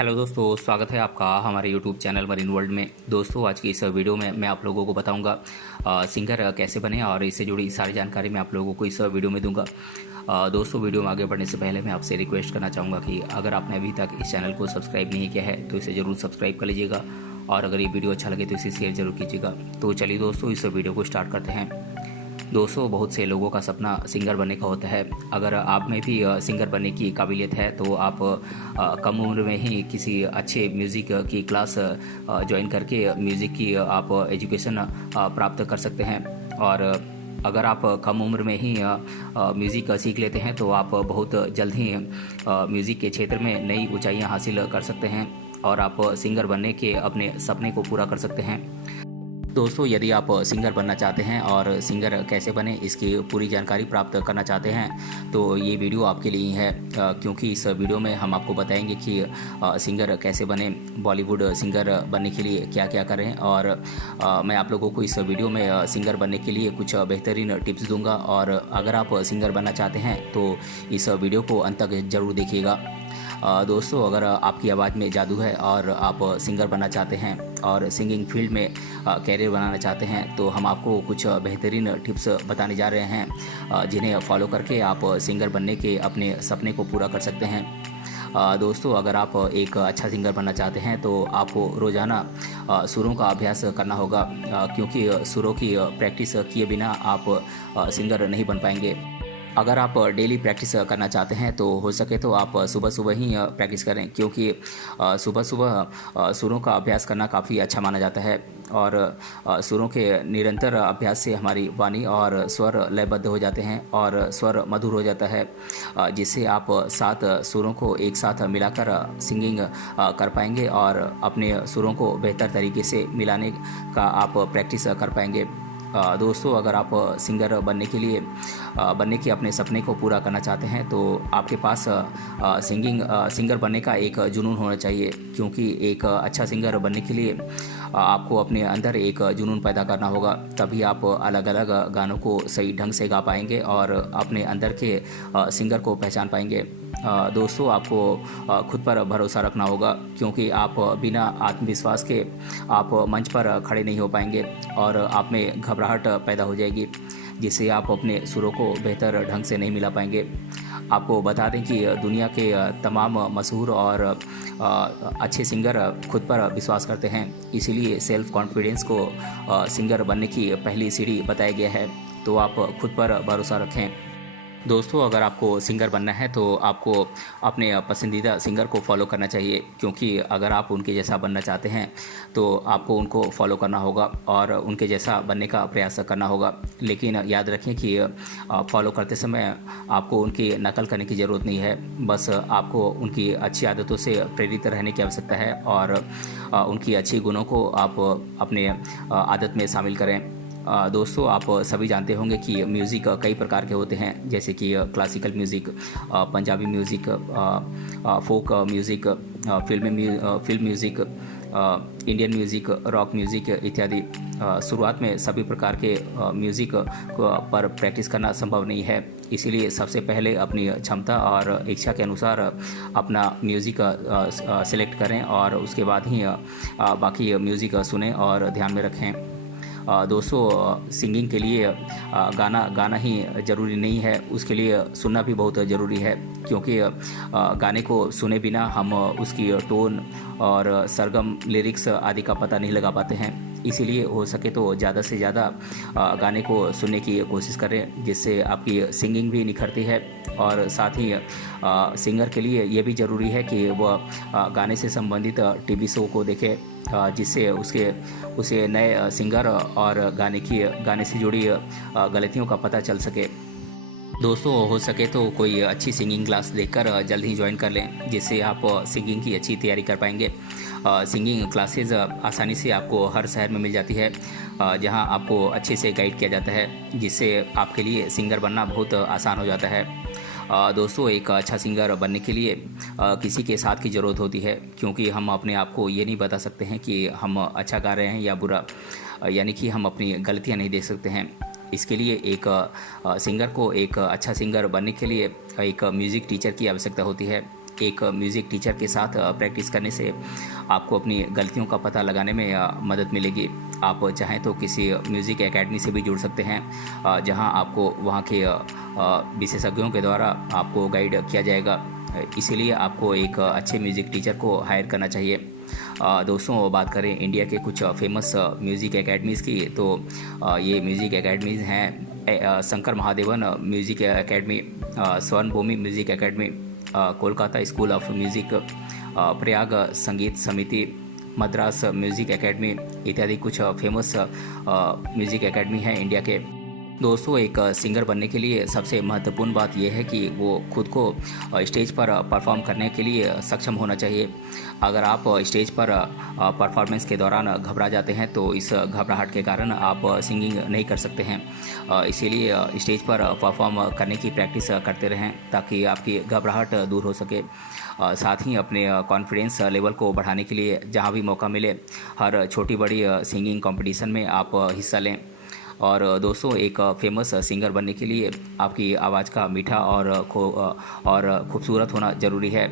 Hello दोस्तों, स्वागत है आपका हमारे यूट्यूब चैनल मरीन वर्ल्ड में। दोस्तों, आज की इस वीडियो में मैं आप लोगों को बताऊंगा सिंगर कैसे बने और इससे जुड़ी सारी जानकारी मैं आप लोगों को इस वीडियो में दूंगा। दोस्तों, वीडियो में आगे बढ़ने से पहले मैं आपसे रिक्वेस्ट करना चाहूँगा कि अगर आपने अभी तक इस चैनल को सब्सक्राइब नहीं किया है तो इसे ज़रूर सब्सक्राइब कर लीजिएगा और अगर ये वीडियो अच्छा लगे तो इसे शेयर जरूर कीजिएगा। तो चलिए दोस्तों, इस वीडियो को स्टार्ट करते हैं। दोस्तों, बहुत से लोगों का सपना सिंगर बनने का होता है। अगर आप में भी सिंगर बनने की काबिलियत है तो आप कम उम्र में ही किसी अच्छे म्यूज़िक की क्लास ज्वाइन करके म्यूज़िक की आप एजुकेशन प्राप्त कर सकते हैं। और अगर आप कम उम्र में ही म्यूज़िक सीख लेते हैं तो आप बहुत जल्द ही म्यूज़िक के क्षेत्र में नई ऊंचाइयां हासिल कर सकते हैं और आप सिंगर बनने के अपने सपने को पूरा कर सकते हैं। दोस्तों, यदि आप सिंगर बनना चाहते हैं और सिंगर कैसे बने इसकी पूरी जानकारी प्राप्त करना चाहते हैं तो ये वीडियो आपके लिए ही है, क्योंकि इस वीडियो में हम आपको बताएंगे कि सिंगर कैसे बने, बॉलीवुड सिंगर बनने के लिए क्या क्या करें। और मैं आप लोगों को इस वीडियो में सिंगर बनने के लिए कुछ बेहतरीन टिप्स दूंगा। और अगर आप सिंगर बनना चाहते हैं तो इस वीडियो को अंत तक जरूर देखिएगा। दोस्तों, अगर आपकी आवाज़ में जादू है और आप सिंगर बनना चाहते हैं और सिंगिंग फील्ड में कैरियर बनाना चाहते हैं तो हम आपको कुछ बेहतरीन टिप्स बताने जा रहे हैं जिन्हें फॉलो करके आप सिंगर बनने के अपने सपने को पूरा कर सकते हैं। दोस्तों, अगर आप एक अच्छा सिंगर बनना चाहते हैं तो आपको रोज़ाना सुरों का अभ्यास करना होगा, क्योंकि सुरों की प्रैक्टिस किए बिना आप सिंगर नहीं बन पाएंगे। अगर आप डेली प्रैक्टिस करना चाहते हैं तो हो सके तो आप सुबह सुबह ही प्रैक्टिस करें, क्योंकि सुबह सुबह सुरों का अभ्यास करना काफ़ी अच्छा माना जाता है। और सुरों के निरंतर अभ्यास से हमारी वाणी और स्वर लयबद्ध हो जाते हैं और स्वर मधुर हो जाता है, जिससे आप 7 सुरों को एक साथ मिलाकर सिंगिंग कर पाएंगे और अपने सुरों को बेहतर तरीके से मिलाने का आप प्रैक्टिस कर पाएंगे। दोस्तों, अगर आप सिंगर बनने के अपने सपने को पूरा करना चाहते हैं तो आपके पास सिंगर बनने का एक जुनून होना चाहिए, क्योंकि एक अच्छा सिंगर बनने के लिए आपको अपने अंदर एक जुनून पैदा करना होगा। तभी आप अलग अलग गानों को सही ढंग से गा पाएंगे और अपने अंदर के सिंगर को पहचान पाएंगे। दोस्तों, आपको खुद पर भरोसा रखना होगा, क्योंकि आप बिना आत्मविश्वास के आप मंच पर खड़े नहीं हो पाएंगे और आप में घबराहट पैदा हो जाएगी, जिससे आप अपने सुरों को बेहतर ढंग से नहीं मिला पाएंगे। आपको बता दें कि दुनिया के तमाम मशहूर और अच्छे सिंगर खुद पर विश्वास करते हैं, इसीलिए सेल्फ कॉन्फिडेंस को सिंगर बनने की पहली सीढ़ी बताया गया है। तो आप खुद पर भरोसा रखें। दोस्तों, अगर आपको सिंगर बनना है तो आपको अपने पसंदीदा सिंगर को फॉलो करना चाहिए, क्योंकि अगर आप उनके जैसा बनना चाहते हैं तो आपको उनको फॉलो करना होगा और उनके जैसा बनने का प्रयास करना होगा। लेकिन याद रखें कि फॉलो करते समय आपको उनकी नकल करने की ज़रूरत नहीं है, बस आपको उनकी अच्छी आदतों से प्रेरित रहने की आवश्यकता है और उनकी अच्छी गुणों को आप अपने आदत में शामिल करें। दोस्तों, आप सभी जानते होंगे कि म्यूज़िक कई प्रकार के होते हैं, जैसे कि classical music, Punjabi music, folk music, film music, Indian music, rock music इत्यादि। शुरुआत में सभी प्रकार के म्यूज़िक पर प्रैक्टिस करना संभव नहीं है, इसीलिए सबसे पहले अपनी क्षमता और इच्छा के अनुसार अपना म्यूज़िक सेलेक्ट करें और उसके बाद ही बाकी म्यूज़िक सुनें और ध्यान में रखें। दोस्तों, सिंगिंग के लिए गाना ही ज़रूरी नहीं है, उसके लिए सुनना भी बहुत ज़रूरी है, क्योंकि गाने को सुने बिना हम उसकी टोन और सरगम, लिरिक्स आदि का पता नहीं लगा पाते हैं। इसीलिए हो सके तो ज़्यादा से ज़्यादा गाने को सुनने की कोशिश करें, जिससे आपकी सिंगिंग भी निखरती है। और साथ ही सिंगर के लिए ये भी ज़रूरी है कि वह गाने से संबंधित टीवी शो को देखे, जिससे उसे नए सिंगर और गाने से जुड़ी गलतियों का पता चल सके। दोस्तों, हो सके तो कोई अच्छी सिंगिंग क्लास देखकर जल्द ही ज्वाइन कर लें, जिससे आप सिंगिंग की अच्छी तैयारी कर पाएंगे। सिंगिंग क्लासेस आसानी से आपको हर शहर में मिल जाती है, जहां आपको अच्छे से गाइड किया जाता है, जिससे आपके लिए सिंगर बनना बहुत आसान हो जाता है। दोस्तों, एक अच्छा सिंगर बनने के लिए किसी के साथ की ज़रूरत होती है, क्योंकि हम अपने आप को ये नहीं बता सकते हैं कि हम अच्छा गा रहे हैं या बुरा, यानी कि हम अपनी गलतियां नहीं देख सकते हैं। इसके लिए एक सिंगर को एक अच्छा सिंगर बनने के लिए एक म्यूज़िक टीचर की आवश्यकता होती है। एक म्यूज़िक टीचर के साथ प्रैक्टिस करने से आपको अपनी गलतियों का पता लगाने में मदद मिलेगी। आप चाहें तो किसी म्यूज़िक एकेडमी से भी जुड़ सकते हैं, जहां आपको वहां के विशेषज्ञों के द्वारा आपको गाइड किया जाएगा। इसीलिए आपको एक अच्छे म्यूज़िक टीचर को हायर करना चाहिए। दोस्तों, बात करें इंडिया के कुछ फेमस म्यूज़िक एकेडमीज़ की, तो ये म्यूज़िक एकेडमीज़ हैं Shankar Mahadevan Music Academy, Swarnabhumi Music Academy, Kolkata school of Music, Prayag Sangeet Samiti, Madras Music Academy इत्यादि कुछ फेमस म्यूज़िक एकेडमी हैं इंडिया के। दोस्तों, एक सिंगर बनने के लिए सबसे महत्वपूर्ण बात यह है कि वो खुद को स्टेज पर परफॉर्म करने के लिए सक्षम होना चाहिए। अगर आप स्टेज पर परफॉर्मेंस के दौरान घबरा जाते हैं तो इस घबराहट के कारण आप सिंगिंग नहीं कर सकते हैं। इसीलिए स्टेज पर परफॉर्म करने की प्रैक्टिस करते रहें ताकि आपकी घबराहट दूर हो सके। साथ ही अपने कॉन्फिडेंस लेवल को बढ़ाने के लिए जहाँ भी मौका मिले हर छोटी बड़ी सिंगिंग कंपटीशन में आप हिस्सा लें। और दोस्तों, एक फेमस सिंगर बनने के लिए आपकी आवाज़ का मीठा और खूबसूरत होना ज़रूरी है।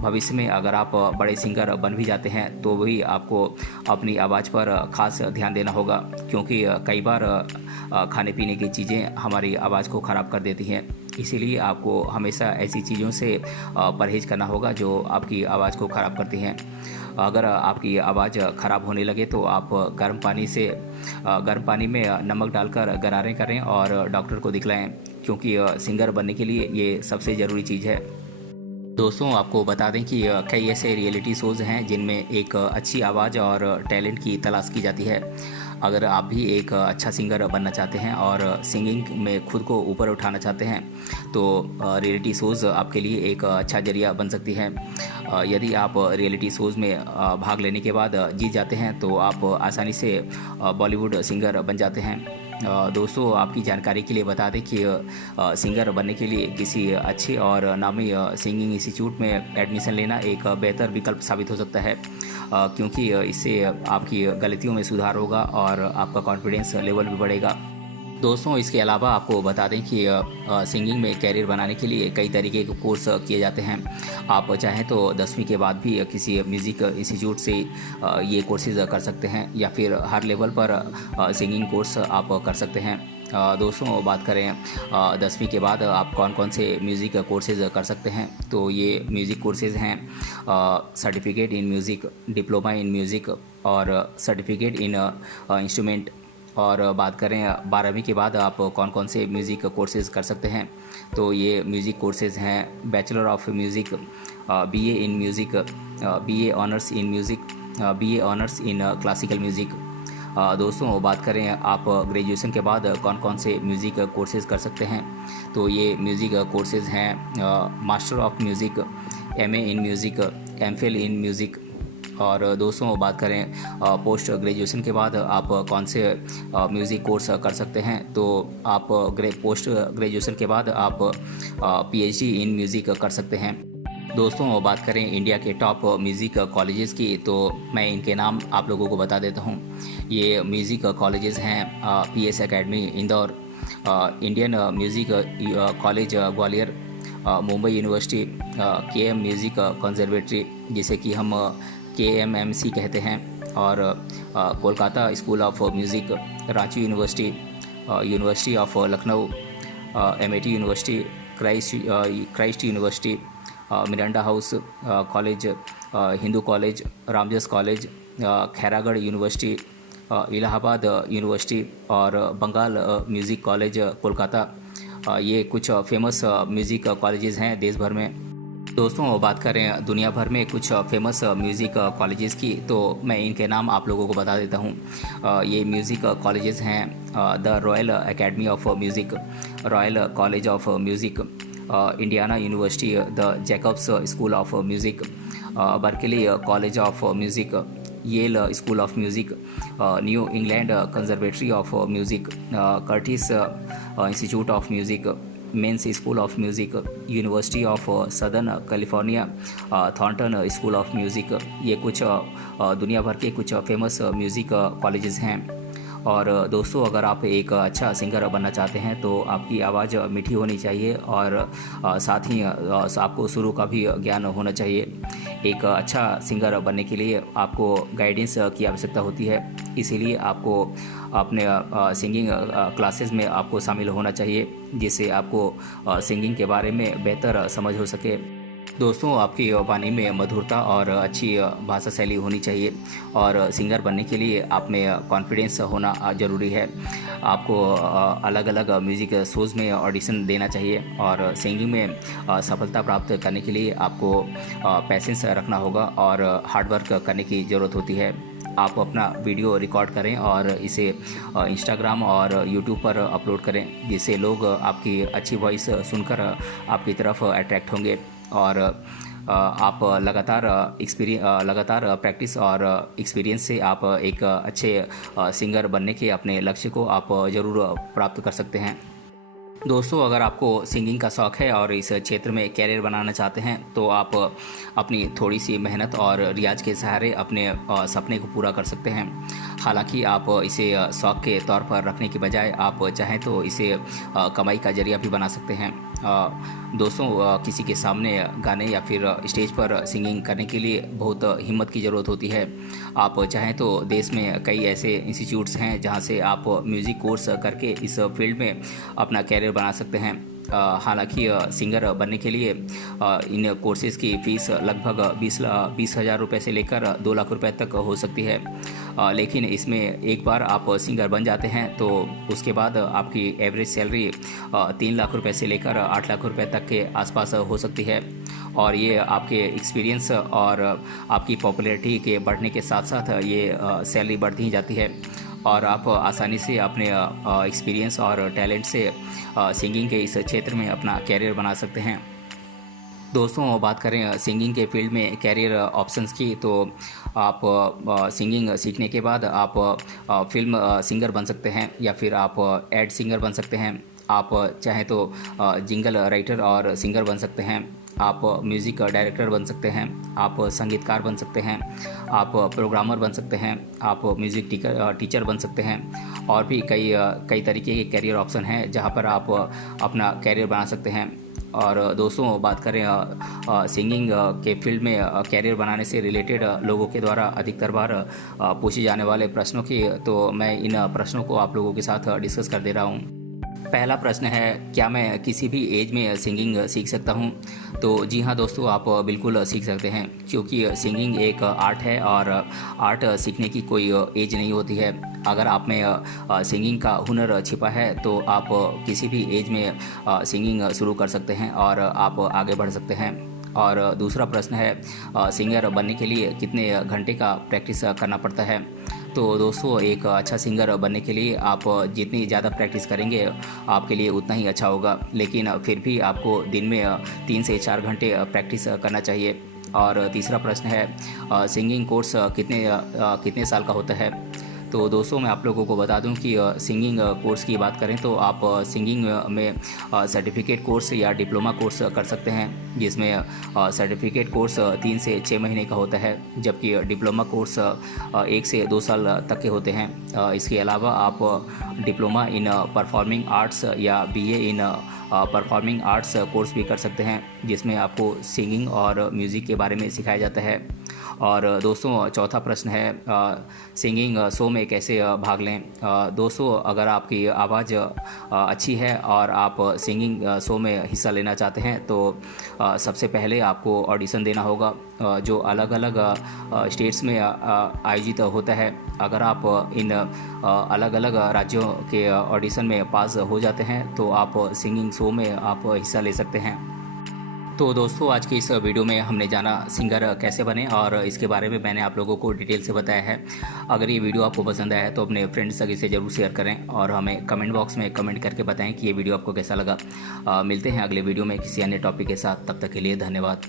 भविष्य में अगर आप बड़े सिंगर बन भी जाते हैं तो भी आपको अपनी आवाज़ पर ख़ास ध्यान देना होगा, क्योंकि कई बार खाने पीने की चीज़ें हमारी आवाज़ को ख़राब कर देती हैं। इसीलिए आपको हमेशा ऐसी चीज़ों से परहेज़ करना होगा जो आपकी आवाज़ को ख़राब करती हैं। अगर आपकी आवाज़ ख़राब होने लगे तो आप गर्म पानी में नमक डालकर गरारे करें और डॉक्टर को दिखलाएं, क्योंकि सिंगर बनने के लिए ये सबसे ज़रूरी चीज़ है। दोस्तों, आपको बता दें कि कई ऐसे रियलिटी शोज़ हैं जिनमें एक अच्छी आवाज़ और टैलेंट की तलाश की जाती है। अगर आप भी एक अच्छा सिंगर बनना चाहते हैं और सिंगिंग में खुद को ऊपर उठाना चाहते हैं तो रियलिटी शोज़ आपके लिए एक अच्छा जरिया बन सकती है। यदि आप रियलिटी शोज़ में भाग लेने के बाद जीत जाते हैं तो आप आसानी से बॉलीवुड सिंगर बन जाते हैं। दोस्तों, आपकी जानकारी के लिए बता दें कि सिंगर बनने के लिए किसी अच्छे और नामी सिंगिंग इंस्टीट्यूट में एडमिशन लेना एक बेहतर विकल्प साबित हो सकता है, क्योंकि इससे आपकी गलतियों में सुधार होगा और आपका कॉन्फिडेंस लेवल भी बढ़ेगा। दोस्तों, इसके अलावा आपको बता दें कि सिंगिंग में कैरियर बनाने के लिए कई तरीके के कोर्स किए जाते हैं। आप चाहें तो 10वीं के बाद भी किसी म्यूज़िक इंस्टीट्यूट से ये कोर्सेज़ कर सकते हैं, या फिर हर लेवल पर सिंगिंग कोर्स आप कर सकते हैं। दोस्तों, बात करें 10वीं के बाद आप कौन कौन से म्यूज़िक कोर्सेज़ कर सकते हैं, तो ये म्यूज़िक कोर्सेज़ हैं certificate in music, diploma in music और सर्टिफिकेट इन इंस्ट्रूमेंट। और बात करें 12वीं के बाद आप कौन कौन से म्यूज़िक कोर्सेज़ कर सकते हैं, तो ये म्यूज़िक कोर्सेज़ हैं bachelor of music, BA in music, BA honours in music, BA honours in classical music. दोस्तों, बात करें आप ग्रेजुएशन के बाद कौन कौन से म्यूज़िक कोर्सेज़ कर सकते हैं, तो ये म्यूज़िक कोर्सेज़ हैं master of music, MA in music, MPhil in music. और दोस्तों, बात करें पोस्ट ग्रेजुएशन के बाद आप कौन से म्यूज़िक कोर्स कर सकते हैं, तो आप पोस्ट ग्रेजुएशन के बाद आप पीएचडी इन म्यूज़िक कर सकते हैं। दोस्तों, बात करें इंडिया के टॉप म्यूज़िक कॉलेजेस की, तो मैं इनके नाम आप लोगों को बता देता हूँ। ये म्यूज़िक कॉलेजेस हैं PS academy Indore, Indian music college Gwalior, Mumbai university, KM music conservatory जिसे कि हम KMMC कहते हैं, और Kolkata school of music, Ranchi university, university of Lucknow, MIT university, Christ university, Miranda house college, Hindu college, Ramjas college, Khairagarh university, Allahabad university और बंगाल म्यूज़िक कॉलेज कोलकाता। ये कुछ फेमस म्यूज़िक कॉलेजेस हैं देश भर में। दोस्तों, बात करें दुनिया भर में कुछ फेमस म्यूज़िक कॉलेजेस की, तो मैं इनके नाम आप लोगों को बता देता हूँ। ये म्यूज़िक कॉलेजेस हैं the royal academy of music, royal college of music, Indiana university, the Jacobs school of music, Berklee college of music, Yale school of music, New England conservatory of music, Curtis institute of music, Mannes school of music, university of Southern California, Thornton school of music. ये कुछ दुनिया भर के कुछ famous music colleges हैं। और दोस्तों अगर आप एक अच्छा सिंगर बनना चाहते हैं तो आपकी आवाज़ मीठी होनी चाहिए और साथ ही आपको सुरों का भी ज्ञान होना चाहिए। एक अच्छा सिंगर बनने के लिए आपको गाइडेंस की आवश्यकता होती है, इसीलिए आपको अपने सिंगिंग क्लासेस में आपको शामिल होना चाहिए, जिससे आपको सिंगिंग के बारे में बेहतर समझ हो सके। दोस्तों आपकी वाणी में मधुरता और अच्छी भाषा शैली होनी चाहिए और सिंगर बनने के लिए आप में कॉन्फिडेंस होना ज़रूरी है। आपको अलग अलग म्यूज़िक शोज़ में ऑडिशन देना चाहिए और सिंगिंग में सफलता प्राप्त करने के लिए आपको पैसेंस रखना होगा और हार्ड वर्क करने की ज़रूरत होती है। आप अपना वीडियो रिकॉर्ड करें और इसे इंस्टाग्राम और यूट्यूब पर अपलोड करें, जिससे लोग आपकी अच्छी वॉइस सुनकर आपकी तरफ अट्रैक्ट होंगे और आप लगातार प्रैक्टिस और एक्सपीरियंस से आप एक अच्छे सिंगर बनने के अपने लक्ष्य को आप ज़रूर प्राप्त कर सकते हैं। दोस्तों अगर आपको सिंगिंग का शौक़ है और इस क्षेत्र में कैरियर बनाना चाहते हैं तो आप अपनी थोड़ी सी मेहनत और रियाज के सहारे अपने सपने को पूरा कर सकते हैं। हालांकि आप इसे शौक़ के तौर पर रखने के बजाय आप चाहें तो इसे कमाई का जरिया भी बना सकते हैं। दोस्तों किसी के सामने गाने या फिर स्टेज पर सिंगिंग करने के लिए बहुत हिम्मत की ज़रूरत होती है। आप चाहें तो देश में कई ऐसे इंस्टीट्यूट्स हैं जहां से आप म्यूज़िक कोर्स करके इस फील्ड में अपना कैरियर बना सकते हैं। हालांकि सिंगर बनने के लिए इन कोर्सेज़ की फ़ीस लगभग 20,000 रुपये से लेकर 2 लाख रुपए तक हो सकती है। लेकिन इसमें एक बार आप सिंगर बन जाते हैं तो उसके बाद आपकी एवरेज सैलरी 3 लाख रुपए से लेकर 8 लाख रुपए तक के आसपास हो सकती है और ये आपके एक्सपीरियंस और आपकी पॉपुलैरिटी के बढ़ने के साथ साथ ये सैलरी बढ़ती ही जाती है और आप आसानी से अपने एक्सपीरियंस और टैलेंट से सिंगिंग के इस क्षेत्र में अपना कैरियर बना सकते हैं। दोस्तों बात करें सिंगिंग के फील्ड में कैरियर ऑप्शंस की तो आप सिंगिंग सीखने के बाद आप फिल्म सिंगर बन सकते हैं या फिर आप एड सिंगर बन सकते हैं। आप चाहें तो जिंगल राइटर और सिंगर बन सकते हैं। आप म्यूज़िक डायरेक्टर बन सकते हैं, आप संगीतकार बन सकते हैं, आप प्रोग्रामर बन सकते हैं, आप म्यूज़िक टीचर बन सकते हैं और भी कई तरीके के कैरियर ऑप्शन हैं जहां पर आप अपना कैरियर बना सकते हैं। और दोस्तों बात करें सिंगिंग के फील्ड में कैरियर बनाने से रिलेटेड लोगों के द्वारा अधिकतर बार पूछे जाने वाले प्रश्नों की, तो मैं इन प्रश्नों को आप लोगों के साथ डिस्कस कर दे रहा हूँ। पहला प्रश्न है, क्या मैं किसी भी एज में सिंगिंग सीख सकता हूँ? तो जी हाँ दोस्तों, आप बिल्कुल सीख सकते हैं क्योंकि सिंगिंग एक आर्ट है और आर्ट सीखने की कोई एज नहीं होती है। अगर आप में सिंगिंग का हुनर छिपा है तो आप किसी भी एज में सिंगिंग शुरू कर सकते हैं और आप आगे बढ़ सकते हैं। और दूसरा प्रश्न है, सिंगर बनने के लिए कितने घंटे का प्रैक्टिस करना पड़ता है? तो दोस्तों एक अच्छा सिंगर बनने के लिए आप जितनी ज़्यादा प्रैक्टिस करेंगे आपके लिए उतना ही अच्छा होगा, लेकिन फिर भी आपको दिन में 3 से 4 घंटे प्रैक्टिस करना चाहिए। और तीसरा प्रश्न है, सिंगिंग कोर्स कितने साल का होता है? तो दोस्तों मैं आप लोगों को बता दूं कि सिंगिंग कोर्स की बात करें तो आप सिंगिंग में सर्टिफिकेट कोर्स या डिप्लोमा कोर्स कर सकते हैं, जिसमें सर्टिफिकेट कोर्स 3 से 6 महीने का होता है, जबकि डिप्लोमा कोर्स 1 से 2 साल तक के होते हैं। इसके अलावा आप डिप्लोमा इन परफॉर्मिंग आर्ट्स या BA in performing arts course भी कर सकते हैं, जिसमें आपको सिंगिंग और म्यूज़िक के बारे में सिखाया जाता है। और दोस्तों चौथा प्रश्न है, सिंगिंग शो में कैसे भाग लें? दोस्तों अगर आपकी आवाज़ अच्छी है और आप सिंगिंग शो में हिस्सा लेना चाहते हैं तो सबसे पहले आपको ऑडिशन देना होगा जो अलग अलग स्टेट्स में आयोजित होता है। अगर आप इन अलग अलग राज्यों के ऑडिशन में पास हो जाते हैं तो आप सिंगिंग शो में आप हिस्सा ले सकते हैं। तो दोस्तों आज की इस वीडियो में हमने जाना सिंगर कैसे बने और इसके बारे में मैंने आप लोगों को डिटेल से बताया है। अगर ये वीडियो आपको पसंद आया है तो अपने फ्रेंड्स सभी से ज़रूर शेयर करें और हमें कमेंट बॉक्स में कमेंट करके बताएं कि ये वीडियो आपको कैसा लगा। मिलते हैं अगले वीडियो में किसी अन्य टॉपिक के साथ, तब तक के लिए धन्यवाद।